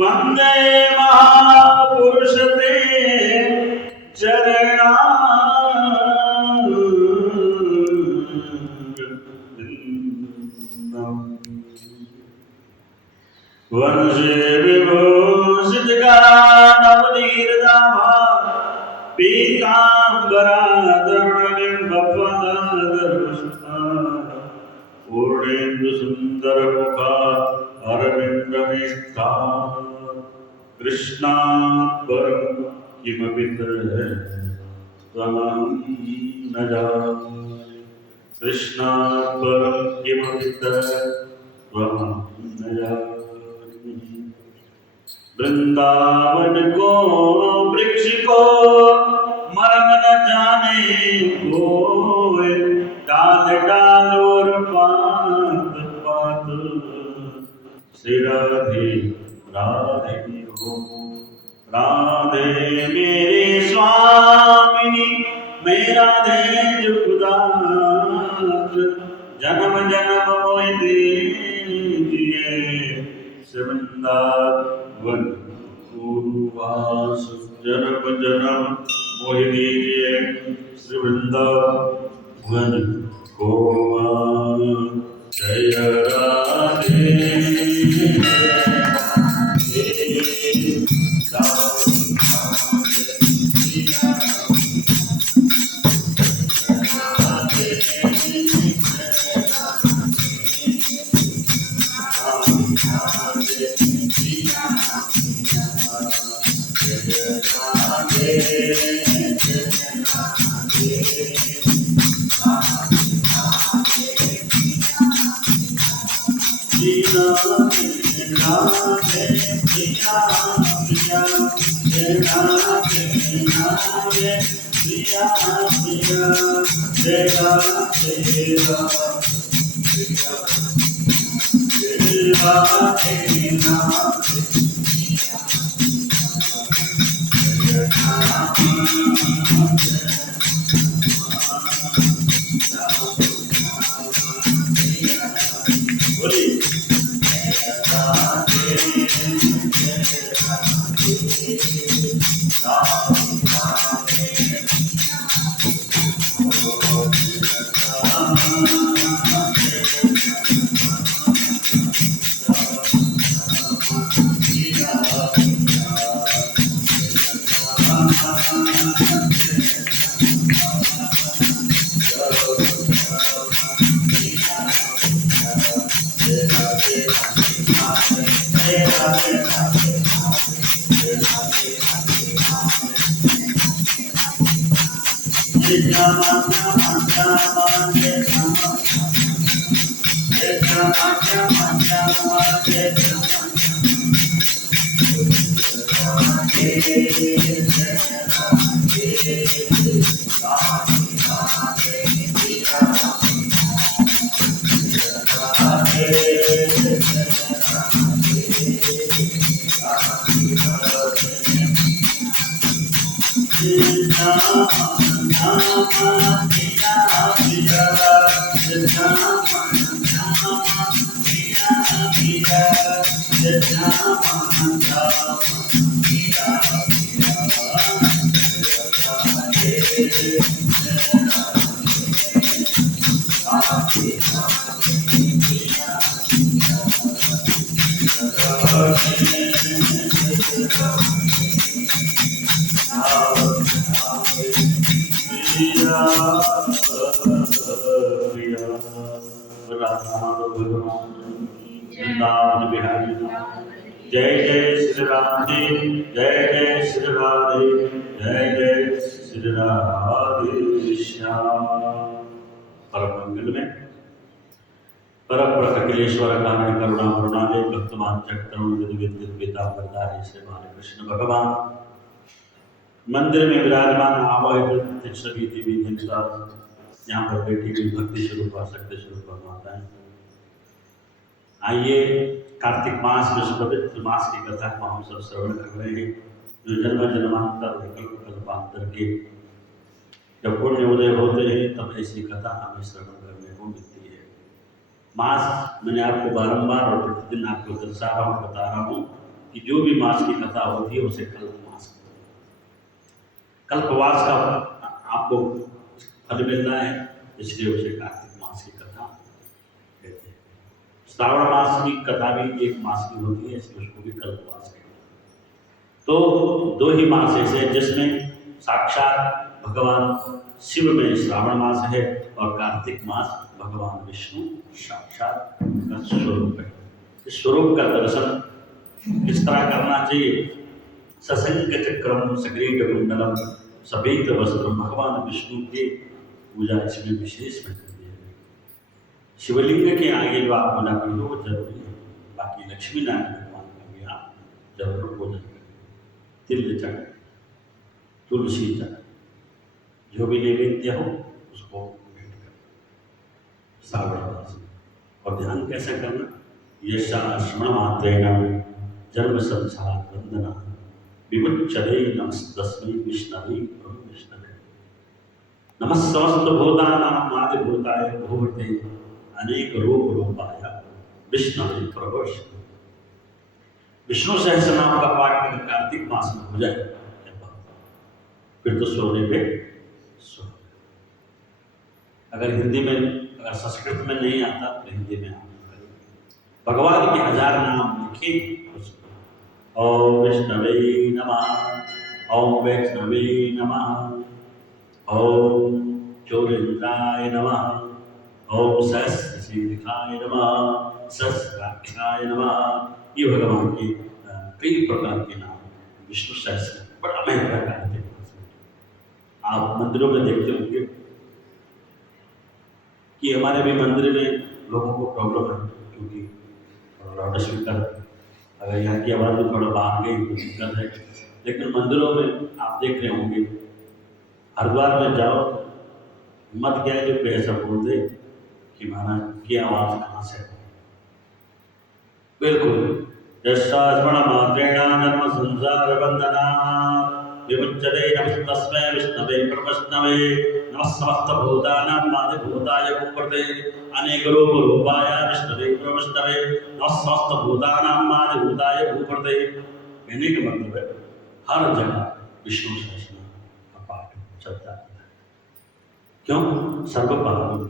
वंदे महापुरुष ते चरणा वंशे विभूषित नवनीरदाभा पूर्णेन्दु सुंदर मुखा अरविंद नेत्रा कृष्णात् परं किमपि त्वमहं न जाने कृष्णात् परं किमपि त्वमहं न जाने वृंदावन को वृक्ष को मर्म न जाने कोई डाल डाल और पात पात से राधे राधे हो राधे मेरे स्वामिनी मैं राधे जुगदास जन्म जन्म मोहि दीजिए वृंदावन पूर्वास जन्म जन्म मोहि दीजिए श्री वृंदावन को जय राधे वृंदावन बिहारी जय जय श्री राधे जय जय श्री राधे जय जय श्री राधे श्याम। परम मंगल में परम अखिलेश्वर कामण करुणा करुणालय भक्तमान चक्रम विद्युत पिता प्रदाय श्री कृष्ण भगवान मंदिर में विराजमान आवाहित सभी देवी देवता यहाँ पर बैठी हुई भक्ति स्वरूप शक्ति स्वरूप माताएं, आइए कार्तिक मास जो पवित्र मास की कथा को हम सब श्रवण कर रहे हैं, जो जन्म जन्मांतर विकल्प कल्पांतर के जब पुण्य उदय होते हैं तब ऐसी कथा हमें श्रवण करने को मिलती है। मास मैंने आपको बारंबार और प्रतिदिन आपको दर्शा रहा हूँ, बता रहा हूँ कि जो भी मास की कथा होती है उसे कल्पवास, कल्पवास का आपको फल मिलना है, इसलिए उसे कार्तिक मास की कथा कहते हैं। श्रावण मास की कथा भी एक मास की होती है, इसलिए उसको भी कल्पवास कहते हैं। तो दो ही मास ऐसे हैं जिसमें साक्षात भगवान शिव में श्रावण मास है और कार्तिक मास भगवान विष्णु साक्षात का स्वरूप है। इस स्वरूप का दर्शन किस तरह करना चाहिए? सशंक चक्रम सग्रीव कुंडलम सफेद वस्त्रम, भगवान विष्णु की पूजा इसमें विशेष में करनी है। शिवलिंग के आगे जो आप पूजा कर लो वो जरूरी है, बाकी लक्ष्मी नारायण भगवान का भी आप जरूर पूजन करें। तिल चढ़, तुलसी चढ़, जो भी नैवेद्य हो उसको भेंट करें श्रावण मास में। और ध्यान कैसे करना? यशा स्मरण मात्रेण जन्म संसार वंदना विमुच्यते नमस्तस्मै विष्णवे विष्णवे नमः समस्त भूतानां आदि भूताय भूते अनेक रूप रूपाय विष्णवे प्रभुष। विष्णु सहस्र नाम का पाठ अगर कार्तिक मास में हो जाए फिर तो सोने पे सो। अगर हिंदी में, अगर संस्कृत में नहीं आता तो हिंदी में आप भगवान के 1000 नाम लिखे। ओम विष्णवे नमः, ओम वैष्णवे नमः, ओम चोरेन्द्राय नमः, ओम सहस्रशीर्षाय नमः, सहस्राक्षाय नमः। ये भगवान के कई प्रकार के नाम विष्णु सहस्र बड़ा महत्व है। आप मंदिरों में देखते होंगे कि हमारे भी मंदिर में लोगों को प्रॉब्लम है, क्योंकि लाउड स्पीकर अगर यहाँ की आवाज़ में थोड़ा बाहर गई तो दिक्कत है। लेकिन मंदिरों में आप देख रहे होंगे, हरिद्वार में जाओ, मत क्या है जो कोई ऐसा बोल दे कि महाराज की आवाज़ कहाँ से? बिल्कुल यशास्मरण मात्रेण जन्म संसार वंदना विमुच्यते नमस्तस्मै विष्णवे प्रवष्णवे नमः समस्त भूतानां आदि भूताय भूपते अनेक रूप रूपाय विष्णवे प्रवष्णवे नमः समस्त भूतानां आदि भूताय भूपते। कहने का मतलब है हर जगह विष्णु सहस्रनाम का पाठ चलता है। क्यों? सर्व पाप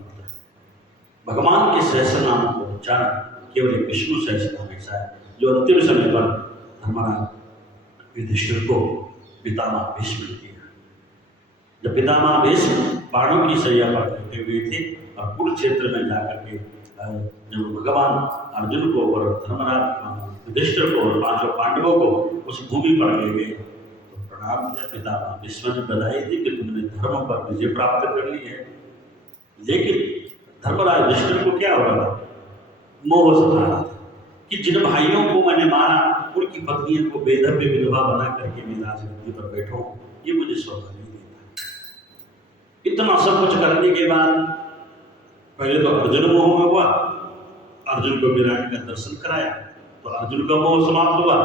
भगवान के सहस्रनाम को उच्चारण केवल एक विष्णु सहस्रनाम ऐसा है जो अंतिम समय पर धर्मराज युधिष्ठिर को पितामह भीष्म ने दिया। जब पितामह भीष्म बाणों की सैया पर बैठे हुए थे और कुरुक्षेत्र में जाकर के जब भगवान अर्जुन को और धर्मराज युधिष्ठिर को और 5 पांडवों को उस भूमि पर ले गए तो प्रणाम किया। पितामह भीष्म ने बधाई दी कि तुमने धर्म पर विजय प्राप्त कर ली है। लेकिन धर्मराज युधिष्ठिर को क्या हो रहा था? मोह सता रहा था कि जिन भाइयों को मैंने मारा उनकी पत्नियों को बेधव्य विधवा बना करके मैं राजगद्दी पर बैठो, ये मुझे शोभा नहीं देता। इतना सब कुछ करने के बाद पहले तो अर्जुन मोह में हुआ, अर्जुन को विराट का दर्शन कराया तो अर्जुन का मोह समाप्त हुआ।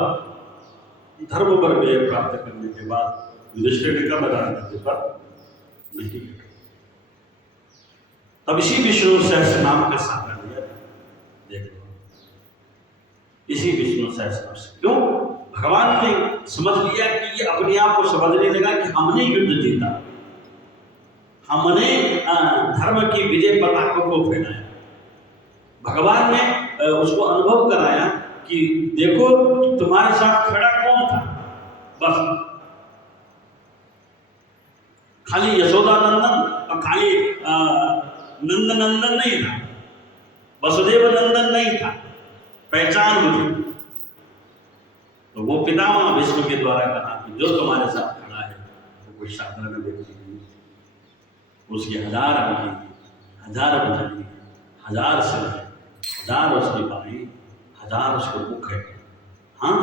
धर्म पर विजय प्राप्त करने के बाद युधिष्ठिर ने कहा राजगद्दी पर नहीं। तब इसी विष्णु सहस्र नाम का सहारा लिया। देख लो, इसी विष्णु सहस्र से क्यों भगवान ने समझ लिया कि ये अपने आप को समझने लगा कि हमने युद्ध जीता, हमने धर्म की विजय पताका को फैलाया। भगवान ने उसको अनुभव कराया कि देखो तुम्हारे साथ खड़ा कौन था? बस खाली यशोदानंदन और खाली नंदनंदन नहीं था, वसुदेव नंदन नहीं था, पहचान मुझे। तो वो पितामह भीष्म के द्वारा कहा कि जो तुम्हारे साथ खड़ा है वो कोई साधारण व्यक्ति नहीं, उसकी 1000 आंखें, 1000 भुजाएं, 1000 सिर है, 1000 उसकी बाहें, 1000 उसको मुख है। हाँ,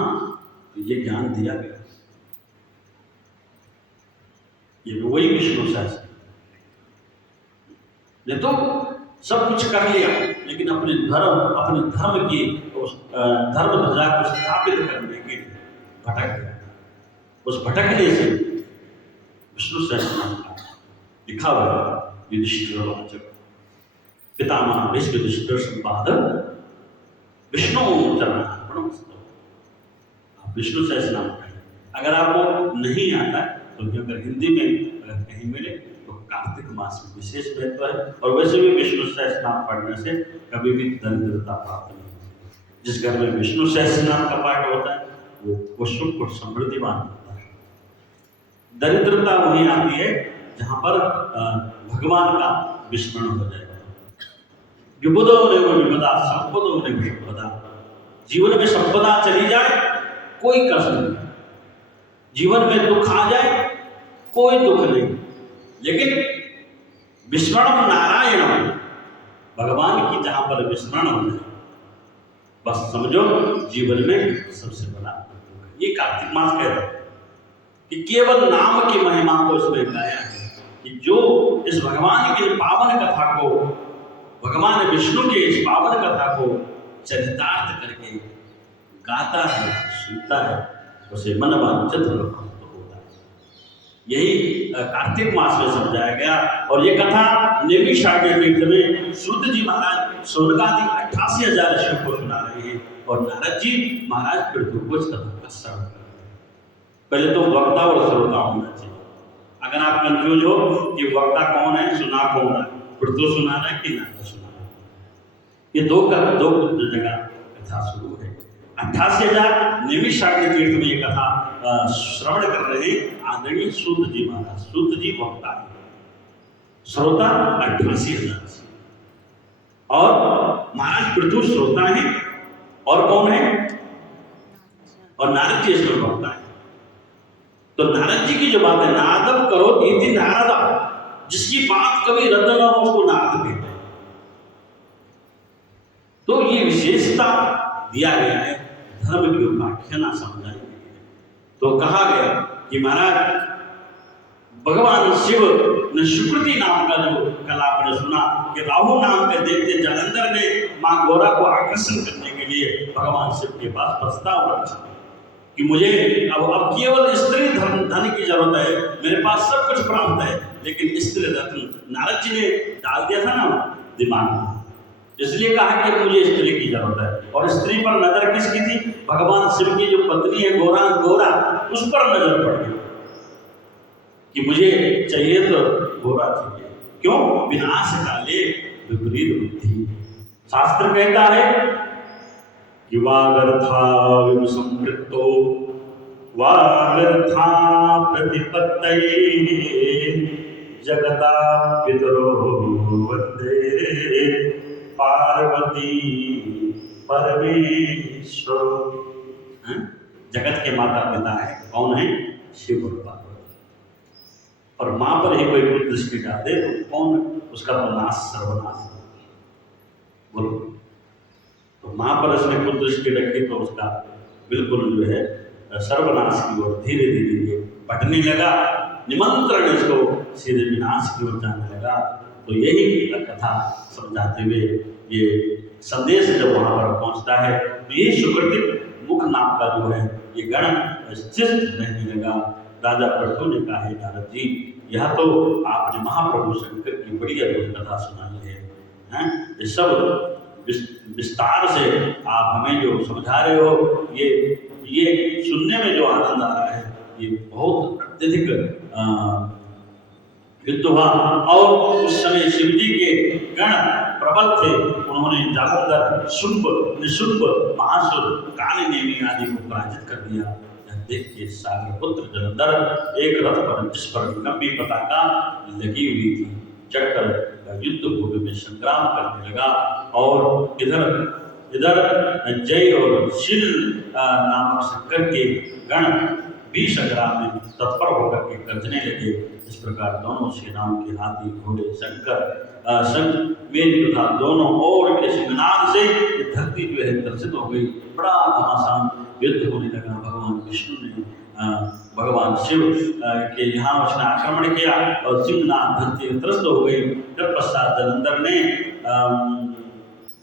तो ये ज्ञान दिया गया। ये वही विष्णु सहस्र ने तो सब कुछ कर लिया, लेकिन अपने धर्म की उस धर्म ध्वजा को स्थापित करने के लिए भटक गया। उस भटकने से विष्णु सहस्रनाम लिखा हुआ युधिष्ठिर वाचक पितामह भीष्म युधिष्ठिर संपादक विष्णु चरणार्पणमस्तु। आप विष्णु सहस्रनाम पढ़ें। अगर आपको नहीं आता तो अगर हिंदी में अगर कहीं मिले तो कार्तिक मास में विशेष महत्व है। और वैसे भी विष्णु सहस्रनाम पढ़ने से कभी भी दरिद्रता प्राप्त नहीं होती। जिस घर में विष्णु सहस्रनाम का पाठ होता है वो सुख और समृद्धिवान होता है। दरिद्रता वहीं आती है जहां पर भगवान का विस्मरण हो जाएगा। विबुधो देव विपदा संपदो देव विपदा। जीवन में संपदा चली जाए कोई कष्ट नहीं, जीवन में दुख आ जाए कोई दुख नहीं, लेकिन विस्मरणम नारायण, भगवान की जहां पर विस्मरण हो जाए बस समझो जीवन में सबसे बड़ा दुख है। ये कार्तिक मास कह रहे हैं कि केवल नाम की महिमा को इसमें गाया है कि जो इस भगवान की पावन कथा को, भगवान विष्णु के इस पावन कथा को चरितार्थ करके गाता है, सुनता है, उसे मन वांछित प्राप्त होता है। यही कार्तिक मास में समझाया गया। और ये कथा नैमिषारण्य तीर्थ में सूत जी महाराज स्वर्गादि 88,000 ऋषियों को सुना रहे हैं और नारद जी महाराज पृथ्वी को इस कथा का श्रवण कर रहे हैं। पहले तो वक्ता और श्रोता होना चाहिए। अगर आप कंफ्यूज हो कि वक्ता कौन है, सुना कौन है, पृथ्वी सुना रहा है कि नारद सुना रहा है, ये दो जगह कथा शुरू है। 88,000 नैमिषारण्य तीर्थ में ये कथा श्रवण कर रहे हैं आदरणीय सूत जी महाराज। सूत जी वक्ता है, श्रोता 88,000 और महाराज पृथु श्रोता है और कौन है, और नारद जी इसमें वक्ता है। तो नारद जी की जो बात है, नारदम करो इति नारदा, जिसकी बात कभी रद्द ना हो उसको नारद कहते हैं। तो ये विशेषता दिया गया है धर्म की उपाख्याना समझाने के लिए। तो कहा गया कि महाराज भगवान शिव ने सुकृति नाम का जो कला आपने सुना कि राहु नाम के देवते जालंधर ने मां गौरा को आकर्षण करने के लिए भगवान शिव के पास प्रस्ताव रखा कि मुझे अब केवल स्त्री धन की जरूरत है, मेरे पास सब कुछ प्राप्त है, लेकिन स्त्री रत्न नारद जी ने डाल दिया था ना दिमाग में, इसलिए कहा कि मुझे स्त्री की जरूरत है। और स्त्री पर नजर किसकी थी, भगवान शिव की जो पत्नी है गौरा, उस पर नजर पड़ गई कि मुझे चाहिए तो गौरा चाहिए। क्यों, विनाश काले विपरीत बुद्धि। शास्त्र कहता है कि वागर्था विसंपृक्तो वागर्था प्रतिपत्तये जगता पितरो वंदे पार्वती परमेश्वर। जगत के माता पिता है कौन है, शिव और पार्वती। और मां पर ही कोई दृष्टि डाल दे तो कौन, उसका तो नाश सर्वनाश बोलो। तो मां पर इसने कुछ दृष्टि रखी तो उसका बिल्कुल जो है सर्वनाश की ओर धीरे धीरे ये बढ़ने लगा, निमंत्रण इसको सीधे विनाश की ओर जाने लगा। तो यही कथा समझाते हुए ये संदेश जब वहां पर पहुंचता है तो ये सुकृतिक मुख नाम का जो है ये गण स्थित रहने लगा। राजा पृथु ने कहा है नारद जी, यह तो आपने महाप्रभु शंकर की बड़ी अद्भुत कथा सुनाई है, ये सब विस्तार से आप हमें जो समझा रहे हो, ये सुनने में जो आनंद आ रहा है ये बहुत अत्यधिक युद्ध हुआ। और उस समय शिवजी के गण प्रबल थे, उन्होंने जालंधर, शुंभ, निशुंभ, महासुर, कालनेमी आदि को पराजित कर दिया। देख के सागर पुत्र जलंधर एक रथ पर, जिस पर लंबी पताका लगी हुई थी, चढ़कर युद्ध भूमि में संग्राम करने लगा। और इधर जय और शील नामक शंकर के गण भी संग्राम में तत्पर होकर के गर्जने लगे। इस प्रकार दोनों सेनाओं के हाथी घोड़े शंख मेरी तथा दोनों ओर के सिंहनाद से धरती जो है दर्शित हो गई। बड़ा घमासान युद्ध होने लगा। भगवान विष्णु ने भगवान शिव के यहाँ उसने आक्रमण किया और सिंहनाद धरती त्रस्त हो गई। तत्पश्चात जलंधर ने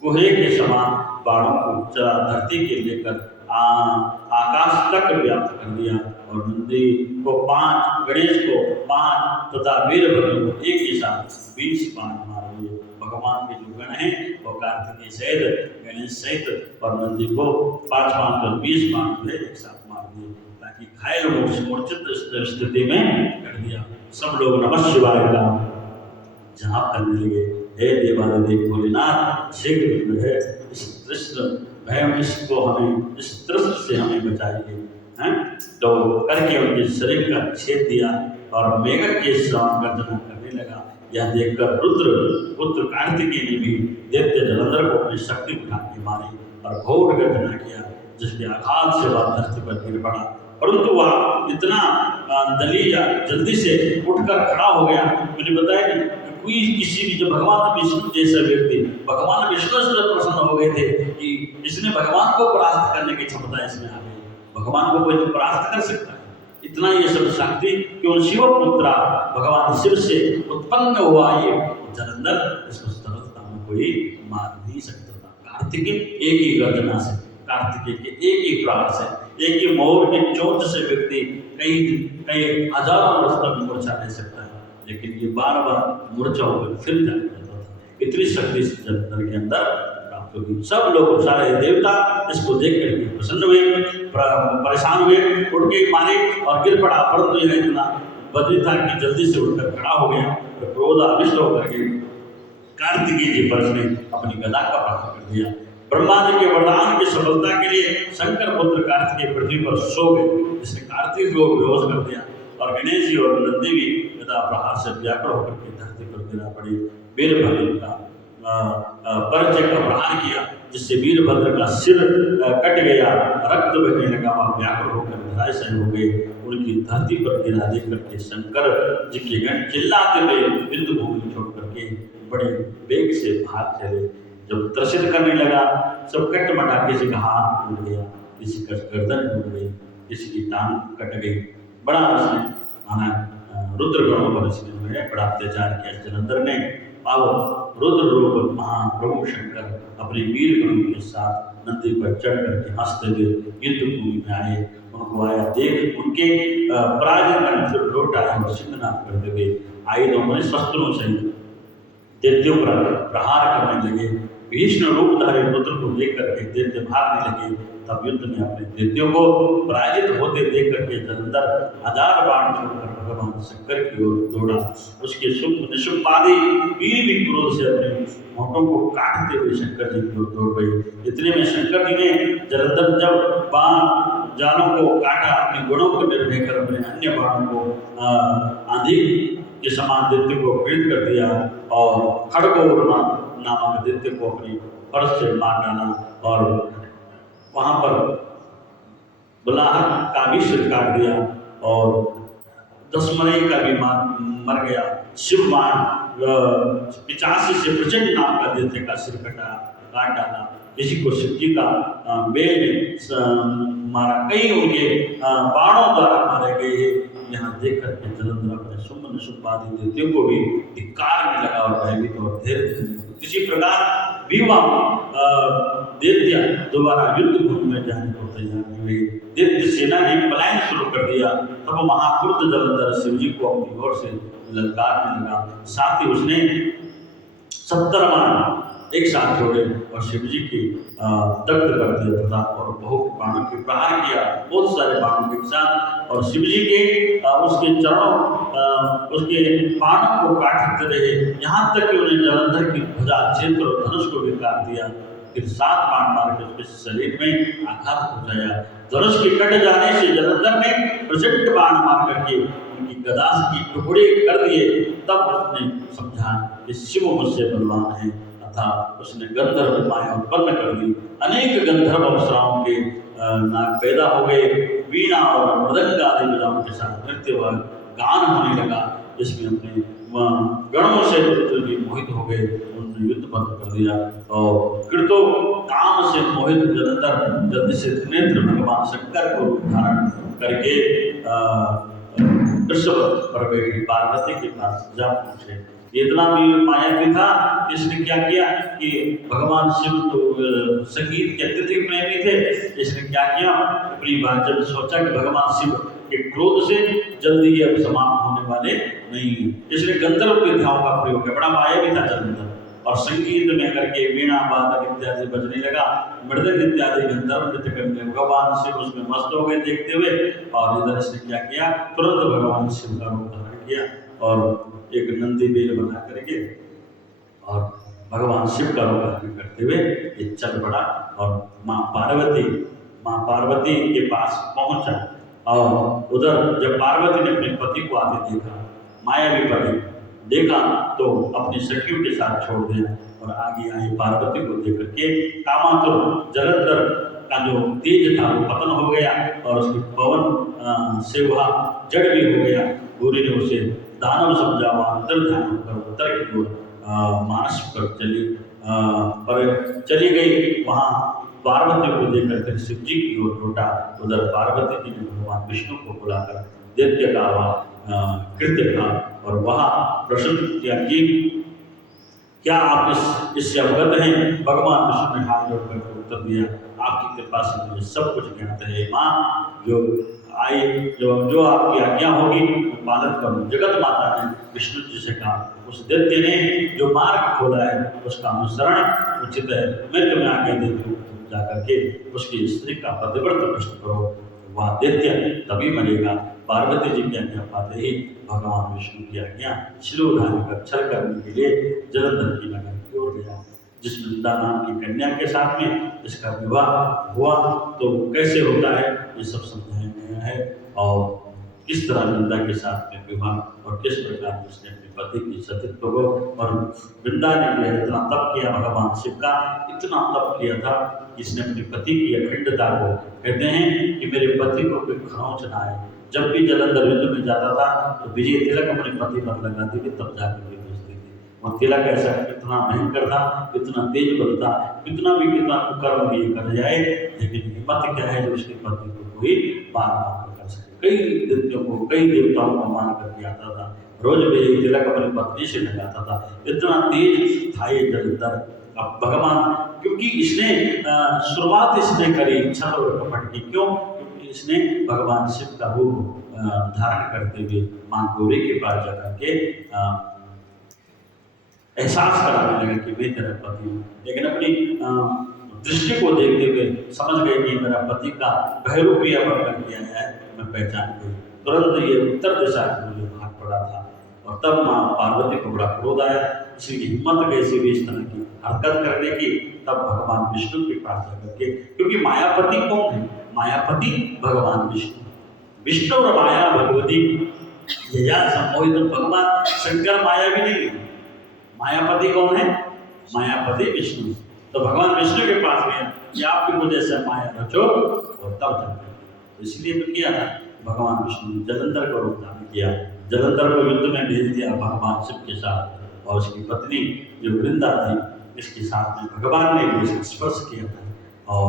कोहरे के समान बाणों को चला धरती के लेकर आकाश तक व्याप्त कर दिया। और नंदी को 5, गणेश को 5 तथा वीरभद्र को एक ही साथ 20 बाण मार दिए। भगवान के जो गण हैं वो कार्तिकेय सहित गणेश सहित और नंदी को 5 बाण और 20 बाण जो है एक साथ मार दिए, ताकि घायल मूर्छित स्थिति में कर दिया। सब लोग नमः शिवाय का जाप करने लगे। हे देवादिदेव भोलेनाथ, शीघ्र जो है इस दृश्य भय इसको हमें, इस दृश्य से हमें बचाइए। हैं तो करके उनके शरीर का छेद दिया और मेघक के श्रवण गर्जना करने लगा। यह देखकर रुद्र पुत्र कार्तिकेय ने भी दैत्य जलंधर को अपनी शक्ति उठा के मारी और घोर गर्जना किया, जिसके आघात से वह धरती पर गिर पड़ा। परंतु वह इतना दलीया जल्दी से उठकर खड़ा हो गया। मैंने बताया कि कोई किसी भी, जो भगवान विष्णु जैसा व्यक्ति भगवान विष्णु से प्रसन्न हो गए थे कि इसने भगवान को परास्त करने की क्षमता इसमें आ गई। भगवान को कोई परास्त कर सकता है? इतना ये सब शक्ति केवल शिव पुत्रा भगवान शिव से उत्पन्न हुआ ये जलंधर, इसको सरलता में कोई मार नहीं सकता था। कार्तिकेय एक ही गर्जना से, कार्तिकेय के एक ही प्राण से, एक ही मोर के चोंच से व्यक्ति कई हजारों वर्ष तक मूर्छा ले सकता है, लेकिन ये बार बार मूर्छा होकर फिर जाता था। इतनी शक्ति इस जलंधर के अंदर प्राप्त होगी। सब लोग, सारे देवता इसको देख करके प्रसन्न हुए, परेशान हुए, उठ के मारे और गिर पड़ा। परंतु यह इतना बद्री था कि जल्दी से उठकर खड़ा हो गया और क्रोधाविष्ट होकर के कार्तिकेय जी पर उसने अपनी गदा का प्रहार कर दिया। ब्रह्मा जी के वरदान की सफलता के लिए शंकर पुत्र कार्तिकेय पृथ्वी पर सो गए, जिसने कार्तिक को बेहोश कर दिया और गणेश जी और नंदी भी गदा प्रहार से व्याकुल होकर के धरती पर गिरा पड़ी। वीरभद्र का परिचय का प्रहार किया, जिससे वीरभद्र का सिर कट गया, रक्त बहने लगा, वह व्याकुल होकर धराशायी हो गए। उनकी धरती पर गिरा देख करके शंकर जी के गण चिल्लाते हुए युद्ध भूमि छोड़ करके बड़े वेग से भाग चले। जब त्रसित करने लगा, सब कट मटा, किसी का हाथ टूट गया, किसी का गर्दन टूट गई, किसी की टांग कट गई। बड़ा उसने माना रुद्र गणों पर इसने बड़ा अत्याचार किया जलंधर ने। अब रुद्र रूप महाप्रभु शंकर अपने वीर गणों के साथ नंदी पर चढ़ करके हंसते हुए युद्ध भूमि में आए। उनको आया देख उनके पराजय फिर लौट आए और सिंहनाद करते हुए आयुधों में शस्त्रों से दैत्यों पर प्रहार करने लगे। भीष्म रूपधारी रुद्र को देख करके दैत्य भागने लगे। तब युद्ध में अपने दैत्यों को पराजित होते देख करके जलंधर 1000 बाण छोड़कर भगवान शंकर की ओर दौड़ा। उसके निशुम्भादि वीर भी क्रोध से अपने होठों को काटते हुए शंकर जी की ओर दौड़ गए। इतने में शंकर जी ने जलंधर जब बाण जालों को काटा, अपने गुणों को निर्भय कर अपने अन्य बाणों को आंधी के समान दैत्य को पीड़ित कर दिया और खड़गोर नामक दैत्य को अपनी फर्श से मार डाला और वहां पर बुलाहर का भी सिर काट दिया और दशमलई का भी मर गया। शिवबाण 85 से प्रचंड नाम का दैत्य का सिर काट डाला। किसी को शिव जी का बेल मारा, कई उनके बाणों द्वारा मारे गए। यहाँ देख करके जलंधर अपने सुम्न निशुम्भादि दैत्यों को भी धिक्कार में लगा और भयभीत और धैर्य। किसी प्रकार भी दैत्य दोबारा युद्ध भूमि में जाने को तैयार नहीं हुए। दैत्य सेना ने पलायन शुरू कर दिया। तब महाक्रुद्ध जलंधर शिव जी को अपनी ओर से ललकारने लगा। साथ ही उसने 70 बाण एक साथ छोड़े और शिव जी की दग्ध कर दिया तथा और बहुत बाणों के प्रहार किया, बहुत सारे बाणों के साथ। और शिव जी के उसके चरणों उसके बाणों को काटते रहे, यहाँ तक कि उन्हें जलंधर की ध्वजा क्षेत्र और धनुष को भी काट दिया। फिर 7 बाण मार के उसके शरीर में आघात पहुंचाया। धनुष के कट जाने से जलंधर ने प्रचंड बाण मार करके उनकी गदा की टुकड़े कर दिए। तब उसने समझा कि शिव मुझसे बलवान है, तथा उसने गंधर्व माया उत्पन्न कर दी। अनेक गंधर्व अप्सराओं के नाग पैदा हो गए। वीणा और मृदंग आदि बजाओं के साथ नृत्य व गान होने लगा, जिसमें अपने गणों से रुद्र भी मोहित हो गए। उन्होंने युद्ध बंद कर दिया और कृतो काम से मोहित जलंधर जल्दी से त्रिनेत्र भगवान शंकर को धारण करके वृषभ पर बैठी पार्वती के पास जा पहुंचे। इतना भी माया भी था, इसने क्या किया कि भगवान शिव तो संगीत के अत्यधिक प्रेमी थे। इसने क्या किया, अपनी बात जब सोचा कि भगवान शिव के क्रोध से जल्दी ये अब समाप्त होने वाले नहीं है, इसलिए गंधर्व विद्याओं का प्रयोग किया। बड़ा माया भी था जलंधर, और संगीत में करके वीणा वादक इत्यादि बजने लगा, मृदंग इत्यादि गंधर्व नृत्य करने भगवान शिव उसमें मस्त हो गए देखते हुए। और इधर से क्या किया, तुरंत भगवान शिव का रूप धारण किया और एक नंदी बेल बना करके और भगवान शिव का रूप धारण करते हुए ये चल पड़ा और माँ पार्वती के पास पहुंचा। और उधर जब पार्वती ने अपने पति को आते देखा, मायावी पति देखा, तो अपनी सखियों के साथ छोड़ दिया और आगे आई पार्वती को देख करके कामातुर जलंधर का जो तेज था वो पतन हो गया और उसकी पवन से वह जड़ भी हो गया। गौरी ने उसे दानव समझा, अंतर ध्यान होकर उत्तर की ओर मानस पर चली गई। वहाँ पार्वती को देखकर फिर शिव जी की ओर लौटा। उधर पार्वती जी ने भगवान विष्णु को बुलाकर दैत्य का कृत्य था और वहाँ प्रश्न किया कि क्या आप इससे अवगत हैं? भगवान विष्णु ने हाथ जोड़कर उत्तर दिया, आपकी कृपा से मुझे सब कुछ ज्ञात है माँ, जो आपकी आज्ञा होगी मैं पालन करूँ। जगत माता ने विष्णु जी से कहा, उस दैत्य ने जो मार्ग खोला है उसका अनुसरण उचित है, मैं तुम्हें आज्ञा देती हूँ, जाकर के उसकी स्त्री का पतिव्रत प्रश्न करो, वह दैत्य तभी मरेगा। पार्वती जी की आज्ञा पाते ही भगवान विष्णु की आज्ञा शिरोधारी का छल करने के लिए जलंधर की नगर की ओर गया, जिस वृंदा नाम की कन्या के साथ में इसका विवाह हुआ। तो कैसे होता है ये सब समझाया गया है और किस तरह वृंदा के साथ में विवाह और किस प्रकार उसने अपने पति की सतीत्व को, और वृंदा ने इतना तप किया, भगवान शिव का इतना तप किया था कि इसने अपने पति की अखंडता को, कहते हैं कि मेरे पति को कोई खरोंच ना आए। जब भी जलंधर युद्ध में जाता था तो विजय तिलक अपने पति पर लगाती थी, तब जाकर के पूछती थी। और तिलक ऐसा इतना भयंकर था, इतना तेज बलता, कितना कुकर्म भी कर जाए, लेकिन हिम्मत क्या है जो उसके पति को कोई पार ना कर सके। कई दैत्यों को, कई देवताओं को मान करके आता था, रोज विजय तिलक अपनी पत्नी से लगाता था, इतना तेज था ये जलंधर। अब भगवान, क्योंकि इसने शुरुआत इसने करी छल और कपट की, क्यों? इसने भगवान शिव का रूप धारण करते हुए मां गौरी के पास जाकर के एहसास कराने लगा कि मैं तेरा पति हूँ। लेकिन अपनी दृष्टि को देखते हुए समझ गए कि मेरा पति का बहरूपी वर्णन किया है, मैं पहचान गई। तुरंत ये उत्तर दिशा की मुझे भाग पड़ा था और तब माँ पार्वती को बड़ा क्रोध आया, इसलिए हिम्मत कैसी भी इस तरह की हरकत करने की। तब भगवान विष्णु के पास जाकर के, क्योंकि मायापति कौन है? मायापति भगवान विष्णु, विष्णु और माया भगवती यया सम्मोहित। भगवान शंकर माया भी नहीं, मायापति कौन है? मायापति विष्णु। तो भगवान विष्णु के पास में कि आप भी मुझे से माया रचो और तब जाकर, इसलिए तो किया था भगवान विष्णु ने जलंधर को रूप धारण किया, जलंधर को युद्ध में भेज दिया भगवान शिव के साथ, और उसकी पत्नी जो वृंदा थी इसके साथ में भगवान ने भी स्पर्श किया था और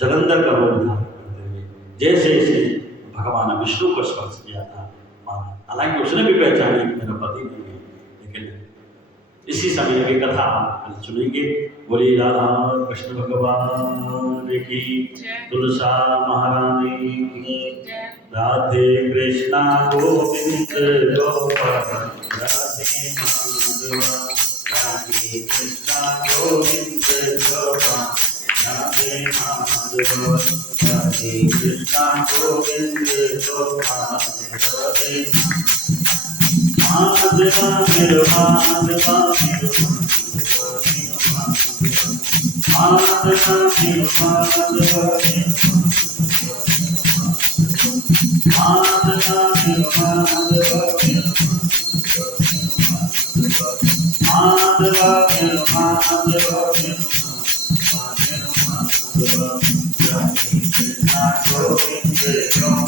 जलंधर का रूप धारण करते हुए जैसे इसने भगवान विष्णु को स्पर्श किया था, हालांकि उसने भी पहचाना कि मेरा पति नहीं है, लेकिन इसी समय की कथा हम सुनेंगे। बोली राधा कृष्ण भगवान की, तुलसा महारानी की, राधे कृष्णा गोविंद गोपाल, राधे माधवा, राधे कृष्णा गोविंद गोपाल, राधे माधवा, राधे कृष्णा गोविंद गोपाल, राधे माधवा मेरे माधवा मेरे माधवा मेरे माधवा Govinda